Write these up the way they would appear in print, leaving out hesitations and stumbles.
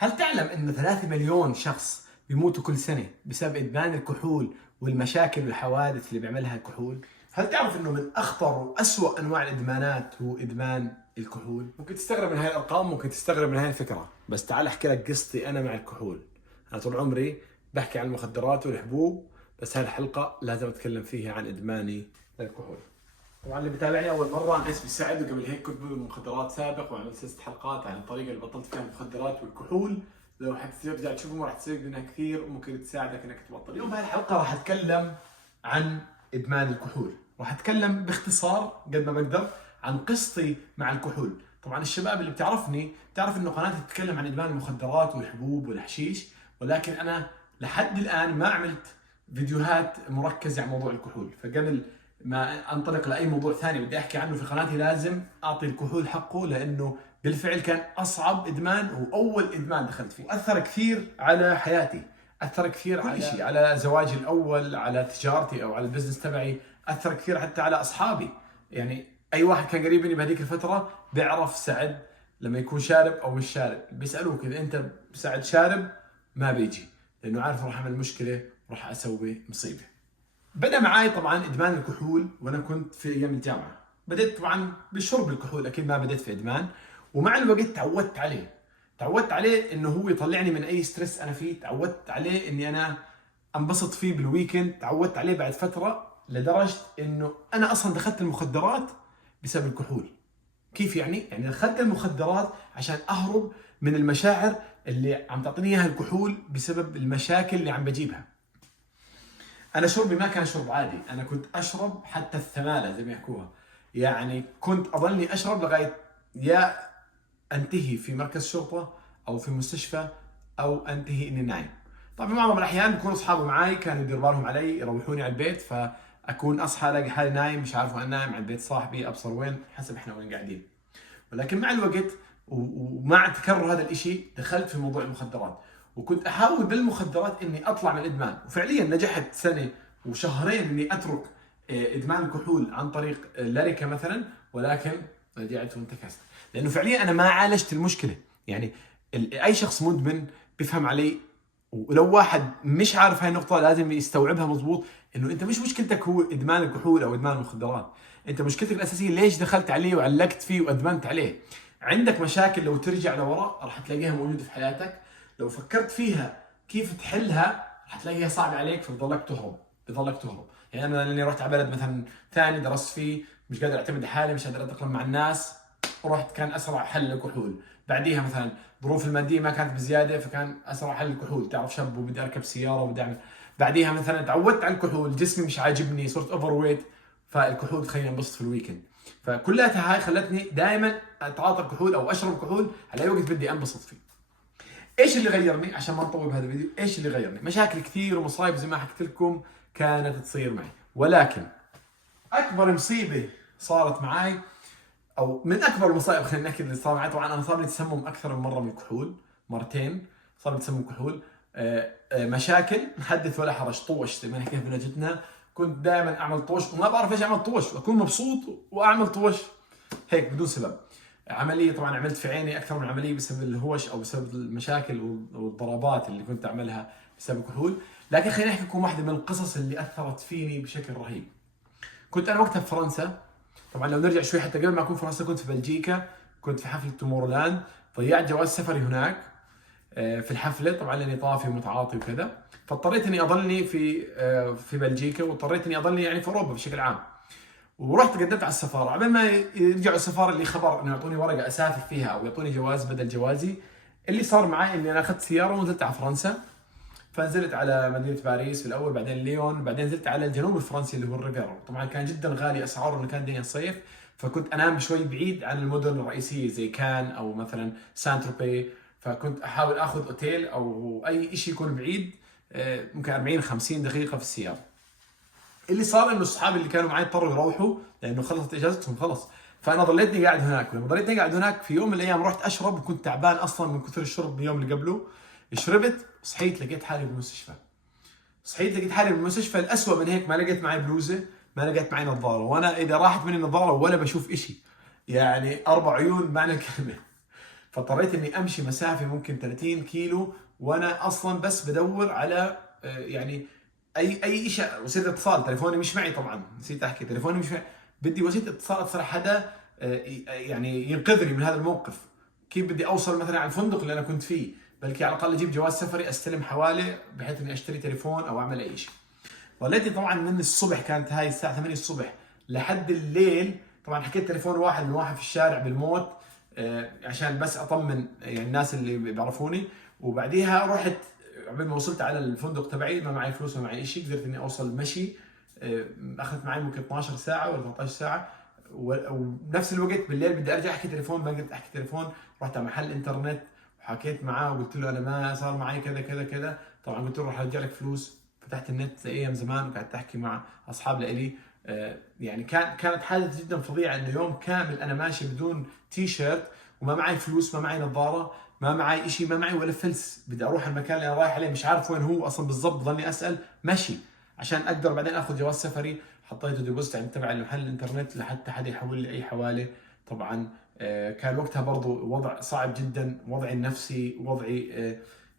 هل تعلم أن 3 مليون شخص بيموتوا كل سنة بسبب إدمان الكحول والمشاكل والحوادث اللي بيعملها الكحول؟ هل تعرف أنه من أخطر وأسوأ أنواع الإدمانات هو إدمان الكحول؟ ممكن تستغرب من هاي الأرقام، ممكن تستغرب من هاي الفكرة، بس تعال أحكي لك قصتي أنا مع الكحول. أنا طول عمري بحكي عن المخدرات والحبوب، بس هاي الحلقة لازم أتكلم فيها عن إدماني للكحول. طبعا اللي بتابعني اول مره، انا اسمي سعد، وقبل هيك كنت بدمن مخدرات سابق، وعملت 6 حلقات عن الطريقه اللي بطلت فيها المخدرات والكحول. لو حترجع تشوفهم راح تستفيد منها كثير وممكن تساعدك انك تبطل. اليوم بهاي الحلقه راح اتكلم عن ادمان الكحول، راح اتكلم باختصار قد ما بقدر عن قصتي مع الكحول. طبعا الشباب اللي بتعرفني بتعرف انه قناتي تتكلم عن ادمان المخدرات والحبوب والحشيش، ولكن انا لحد الان ما عملت فيديوهات مركزه على موضوع الكحول. فقبل ما انطلق لاي موضوع ثاني بدي احكي عنه في قناتي لازم اعطي الكحول حقه، لانه بالفعل كان اصعب ادمان واول ادمان دخلت فيه، واثر كثير على حياتي، اثر كثير على شيء، على زواجي الاول، على تجارتي او على البزنس تبعي، اثر كثير حتى على اصحابي. يعني اي واحد كان قريب مني بهذيك الفتره بيعرف سعد لما يكون شارب او مش شارب، بيسالوك اذا انت سعد شارب ما بيجي، لانه عارف راح اعمل مشكله وراح اسوي مصيبه. بدأ معي طبعا ادمان الكحول وانا كنت في ايام الجامعه. بدأت طبعا بشرب الكحول، اكيد ما بدأت في ادمان، ومع الوقت تعودت عليه انه هو يطلعني من اي ستريس انا فيه، تعودت عليه اني انا انبسط فيه بالويكند، تعودت عليه بعد فتره لدرجه انه انا اصلا دخلت المخدرات بسبب الكحول. كيف يعني؟ يعني دخلت المخدرات عشان اهرب من المشاعر اللي عم تعطيني اياها الكحول بسبب المشاكل اللي عم بجيبها. انا شربي ما كان شرب عادي، انا كنت اشرب حتى الثمالة زي ما يحكوها. يعني كنت اضلني اشرب لغايه يا انتهي في مركز شرطه او في مستشفى او انتهي اني نايم. طبعا معظم الاحيان بكون اصحابي معي كانوا يديروا بالهم علي، يروحوني على البيت، فاكون اصحى الاقي حالي نايم، مش عارف وين نايم، على بيت صاحبي ابصر وين، حسب احنا وين قاعدين. ولكن مع الوقت ومع تكرر هذا الاشي دخلت في موضوع المخدرات، وكنت احاول بالمخدرات اني اطلع من الادمان، وفعليا نجحت سنه وشهرين اني اترك ادمان الكحول عن طريق لاريكا مثلا، ولكن رجعت وانتكست، لانه فعليا انا ما عالجت المشكله. يعني اي شخص مدمن بيفهم علي، ولو واحد مش عارف هاي النقطه لازم يستوعبها مضبوط، انه انت مش مشكلتك هو ادمان الكحول او ادمان المخدرات، انت مشكلتك الاساسيه ليش دخلت عليه وعلقت فيه وادمنت عليه. عندك مشاكل لو ترجع لورا راح تلاقيها موجوده في حياتك، لو فكرت فيها كيف تحلها راح تلاقيها صعبه عليك، فبضلك تهرب. يعني انا لاني رحت على بلد مثلا ثاني درست فيه، مش قادر اعتمد على حالي، مش قادر اتاقلم مع الناس، ورحت كان اسرع حل الكحول. بعديها مثلا ظروف الماديه ما كانت بزياده، فكان اسرع حل الكحول، تعرف شاب وبدي اركب سياره وبدي اعمل. بعديها مثلا تعودت على الكحول، جسمي مش عاجبني، صرت اوفر ويت، فالكحول تخليني انبسط في الويكند. فكلها هاي خلتني دائما اتعاطى الكحول او اشرب كحول على اي وقت بدي انبسط فيه. ايش اللي غيرني؟ عشان ما نطول بهذا الفيديو، ايش اللي غيرني؟ مشاكل كثير ومصايب زي ما حكيت لكم كانت تصير معي، ولكن اكبر مصيبه صارت معي، او من اكبر المصائب خلينا نحكي اللي صار معي، طبعا انا صار لي تسمم اكثر من مره من الكحول، مرتين صار لي تسمم كحول. مشاكل حدث ولا حرج، طوش زي ما نحكي بلهجتنا، كنت دائما اعمل طوش وما بعرف ايش اعمل طوش، واكون مبسوط واعمل طوش هيك بدون سبب. عمليه طبعا عملت في عيني اكثر من عمليه بسبب الهوش او بسبب المشاكل والضربات اللي كنت اعملها بسبب الكحول. لكن خليني احكي لكم واحده من القصص اللي اثرت فيني بشكل رهيب. كنت انا وقتها في فرنسا، طبعا لو نرجع شوي حتى قبل ما اكون في فرنسا كنت في بلجيكا، كنت في حفله تومورلاند، ضيعت جواز سفري هناك في الحفله، طبعا لاني طافي ومتعاطي وكذا، فاضطريت اني اضلني في بلجيكا، واضطريت اني اضلني يعني في اوروبا بشكل عام. ورحت قدمت على السفاره، قبل ما يرجعوا السفاره اللي خبر انه يعطوني ورقه اسافر فيها او يعطوني جواز بدل جوازي، اللي صار معي اني انا اخذت سياره ونزلت على فرنسا. فنزلت على مدينه باريس في الاول، بعدين ليون، بعدين نزلت على الجنوب الفرنسي اللي هو الريفيرا. طبعا كان جدا غالي اسعاره انه كان دنيا الصيف، فكنت انام شوي بعيد عن المدن الرئيسيه زي كان او مثلا سان تروبي، فكنت احاول اخذ اوتيل او اي شيء يكون بعيد، ممكن 40 50 دقيقه في السياره. اللي صار انه اصحابي اللي كانوا معي اضطروا يروحوا لانه خلصت اجازتهم خلص، فانا ضليتني قاعد هناك. ولما ضليتني قاعد هناك في يوم من الايام رحت اشرب، وكنت تعبان اصلا من كثر الشرب باليوم اللي قبله. شربت، صحيت لقيت حالي بالمستشفى. الأسوأ من هيك ما لقيت معي بلوزه، ما لقيت معي نظاره، وانا اذا راحت مني النظاره ولا بشوف إشي، يعني 4 عيون بمعنى الكلمه. فاضطريت اني امشي مسافه ممكن 30 كيلو وانا اصلا بس بدور على يعني اي شيء، وسيله اتصال. تليفوني مش معي طبعا، نسيت احكي، تليفوني مش معي. بدي وسيله اتصال، اتصل حدا يعني ينقذني من هذا الموقف. كيف بدي اوصل مثلا على الفندق اللي انا كنت فيه؟ بلكي على الاقل اجيب جواز سفري استلم حواله بحيث اني اشتري تليفون او اعمل اي شيء. ظليتني طبعا من الصبح، كانت هاي الساعه 8 الصبح لحد الليل. طبعا حكيت تليفون واحد من واحد في الشارع بالموت عشان بس اطمن يعني الناس اللي بيعرفوني. وبعديها رحت قبل ما وصلت على الفندق تبعي، ما معي فلوس ما معي شيء، قدرت اني اوصل مشي. اخذت معي ممكن 12 ساعه ولا 13 ساعه. ونفس الوقت بالليل بدي ارجع احكي تليفون، ما قدرت احكي تليفون. رحت على محل انترنت وحكيت معاه وقلت له انا ما صار معي كذا كذا كذا. طبعا قلت له راح ارجع لك فلوس. فتحت النت زي ايام زمان وقعدت احكي مع اصحاب لإلي. يعني كانت حادثه جدا فظيعه، انه يوم كامل انا ماشي بدون تي شيرت وما معي فلوس، ما معي نظاره، ما معي شيء، ما معي ولا فلس. بدي اروح المكان اللي انا رايح عليه مش عارف وين هو اصلا بالضبط، ضلني اسال مشي عشان اقدر بعدين اخذ جواز سفري. حطيته ديبوزيت عند تبع المحل الانترنت لحتى حدا يحول لي اي حواله. طبعا كان وقتها برضو وضع صعب جدا، وضعي النفسي وضعي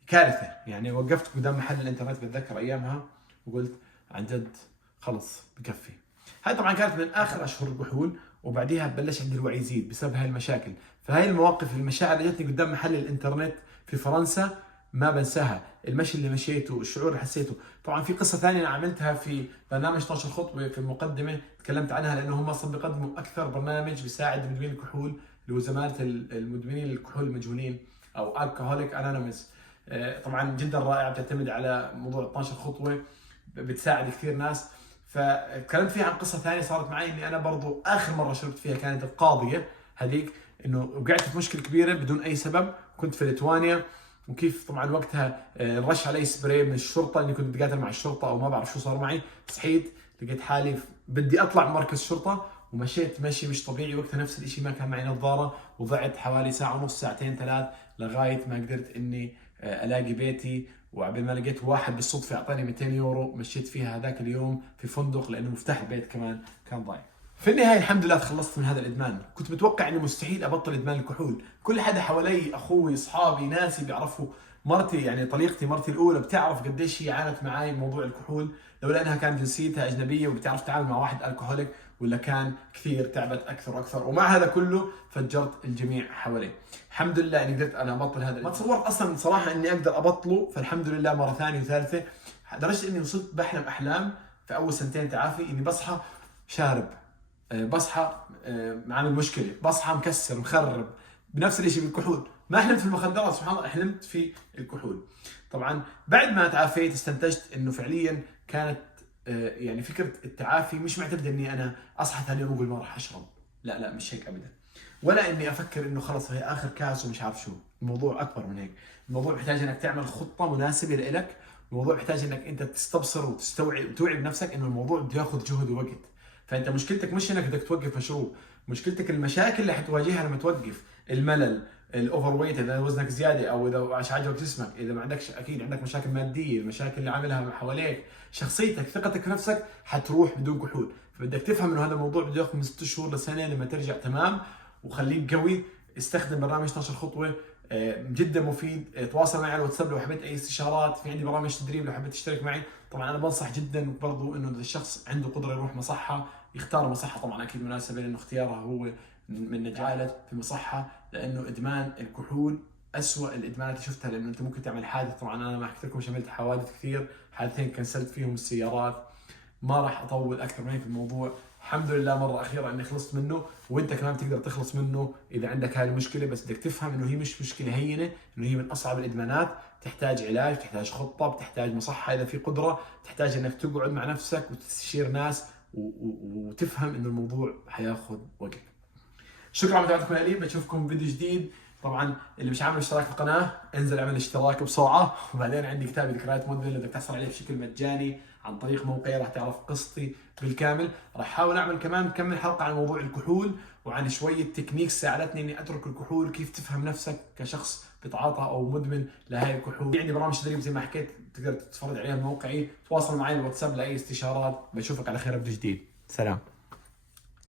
كارثه. يعني وقفت قدام محل الانترنت بتذكر ايامها وقلت عن جد خلص بكفي. هاي طبعا كانت من اخر اشهر الكحول، وبعديها بلش عندي الوعي يزيد بسبب هاي المشاكل. فهاي المواقف، المشاعر اللي جتني قدام محل الانترنت في فرنسا ما بنساها. المشي اللي مشيته، الشعور اللي حسيته. طبعا في قصه ثانيه انا عملتها في برنامج 12 خطوه في المقدمه، تكلمت عنها لانه هم اصلا بيقدموا اكثر برنامج بيساعد مدمنين الكحول، اللي هو زماله المدمنين الكحول المجهولين او الكحوليك انونيمس. طبعا جدا رائعه، بتعتمد على موضوع 12 خطوه، بتساعد كثير ناس. فتكلمت فيها عن قصه ثانيه صارت معي، اني انا برضو اخر مره شربت فيها كانت القاضيه هذيك، انه وقعت في مشكله كبيره بدون اي سبب. كنت في ليتوانيا، وكيف طبعا وقتها رش علي سبراي من الشرطه، اني كنت بتقاتل مع الشرطه او ما بعرف شو صار معي. صحيت لقيت حالي بدي اطلع من مركز شرطه، ومشيت مشي مش طبيعي. وقتها نفس الشيء ما كان معي نظاره، وضعت حوالي ساعه ونص ساعتين ثلاث لغايه ما قدرت اني الاقي بيتي. وعبال ما لقيت واحد بالصدفه اعطاني 200 يورو مشيت فيها هذاك اليوم في فندق، لانه مفتاح البيت كمان كان ضايع. في النهايه الحمد لله تخلصت من هذا الادمان. كنت متوقع انه مستحيل ابطل ادمان الكحول. كل حدا حوالي، اخوي، اصحابي، ناسي بيعرفوا. مرتي يعني طليقتي، مرتي الاولى، بتعرف قديش هي عانت معي بموضوع الكحول، لولا انها كانت جنسيتها اجنبيه وبتعرف تتعامل مع واحد الكحوليك، ولا كان كثير تعبت اكثر واكثر. ومع هذا كله فجرت الجميع حوالي. الحمد لله اني قدرت انا ابطل هذا. ما تصورت اصلا صراحه اني اقدر ابطله، فالحمد لله مره ثانيه وثالثه. لدرجه اني وصلت بحلم احلام في اول سنتين تعافي اني بصحى شارب، بصحى عامل مشكله، بصحى مكسر مخرب. بنفس الشيء بالكحول، ما حلمت في المخدرات سبحان الله، حلمت في الكحول. طبعا بعد ما تعافيت استنتجت انه فعليا كانت يعني فكره التعافي مش معتمده اني انا اصحى ثاني يوم واقول ما راح اشرب. لا لا، مش هيك ابدا. ولا اني افكر انه خلص هي اخر كاس ومش عارف شو. الموضوع اكبر من هيك. الموضوع بيحتاج انك تعمل خطه مناسبه لإلك. الموضوع بيحتاج انك انت تستبصر وتستوعب وتوعي بنفسك انه الموضوع بده ياخذ جهد ووقت. فانت مشكلتك مش انك بدك توقف مشروب، مشكلتك المشاكل اللي حتواجهها لما توقف. الملل، الاوفر ويت اذا وزنك زياده، او اذا مش عاجبك جسمك، اذا ما عندكش اكيد عندك مشاكل ماديه، المشاكل اللي عاملها حواليك، شخصيتك، ثقتك في نفسك حتروح بدون كحول. فبدك تفهم انه هذا الموضوع بده ياخذ من 6 شهور لسنه لما ترجع تمام. وخليك قوي. استخدم برنامج 12 خطوه جدا مفيد. تواصل معي على الواتساب لو حبيت اي استشارات. في عندي برامج تدريب لو حبيت تشترك معي. طبعا انا بنصح جدا برضو انه اذا الشخص عنده قدره يروح مصحه يختار مصحه طبعا اكيد مناسبه، لانه اختيارها هو من نجاله في مصحه. لانه ادمان الكحول اسوء الادمانات اللي شفتها، لانه انت ممكن تعمل حادث. طبعا انا ما حكيت لكم عملت حوادث كثير، حادثين كنسلت فيهم السيارات. ما راح اطول اكثر من هيك في الموضوع. الحمد لله مره اخيره اني خلصت منه، وانت كمان تقدر تخلص منه اذا عندك هاي المشكله. بس بدك تفهم انه هي مش مشكله هينه، انه هي من اصعب الادمانات. تحتاج علاج، تحتاج خطه، بتحتاج مصحه اذا في قدره، تحتاج انك تقعد مع نفسك وتستشير ناس وتفهم انه الموضوع حياخذ وقت. شكرا على متابعتكم لي، بشوفكم فيديو جديد. طبعا اللي مش عامل اشتراك في القناه انزل اعمل اشتراك بسرعه. وبعدين عندي كتاب ذكريات مدمن اللي بدك تحصل عليه بشكل مجاني عن طريق موقعي، راح تعرف قصتي بالكامل. راح احاول اعمل كمان كمل حلقه عن موضوع الكحول وعن شويه تكنيكس ساعدتني اني اترك الكحول، كيف تفهم نفسك كشخص بتعاطى او مدمن لهي الكحول. عندي برامج تدريب زي ما حكيت تقدر تتفرج عليها بموقعي. تواصل معي بالواتساب لاي استشارات. بشوفك على خير بفيديو جديد. سلام.